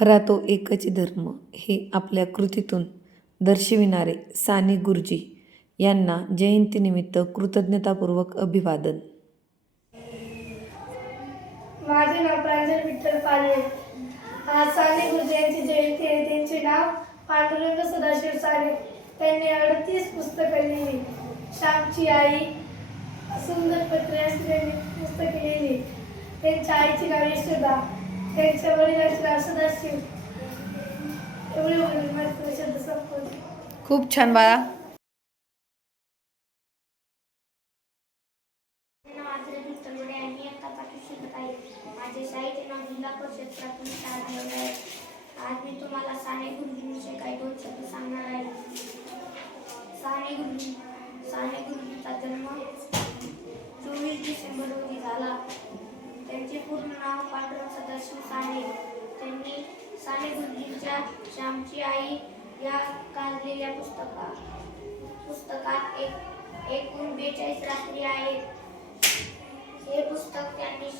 खरा तो एकच धर्म हे आपल्या कृतीतून दर्शविणारे साने गुरुजी यांना जयंतीनिमित्त कृतज्ञतापूर्वक अभिवादन. माझे नाव प्रांजल विठ्ठल पाले. आज साने गुरुजी यांची जयंती आहे. त्यांचे नाव पांडुरंग सदाशिव साने. त्यांनी 38 पुस्तकं लिहिली. श्यामची आई, सुंदर पत्रे अशी त्यांनी पुस्तके लिहिली. त्यांच्या आईचे नाव यशोदा, त्यांच्या वडिलांचे नाव सदाशिव. एवढे बोलून माझे शब्द संपवले. खूप छान बाळा. माझे शाळेचे नाव जिल्हा परिषद प्राथमिक शाळा ठेवले आहे. आज मी तुम्हाला साने गुरुजींविषयी काही 2 शब्द सांगणार आहे. साने गुरुजींचा जन्म 24 डिसेंबर रोजी झाला. त्यांचे पूर्ण नाव पांडुरंग सदाशिव साने. त्यांनी साने गुरुजींच्या श्यामची आई या गाजलेल्या पुस्तकात एकूण 42 रात्री आहेत. हे पुस्तक त्यांनी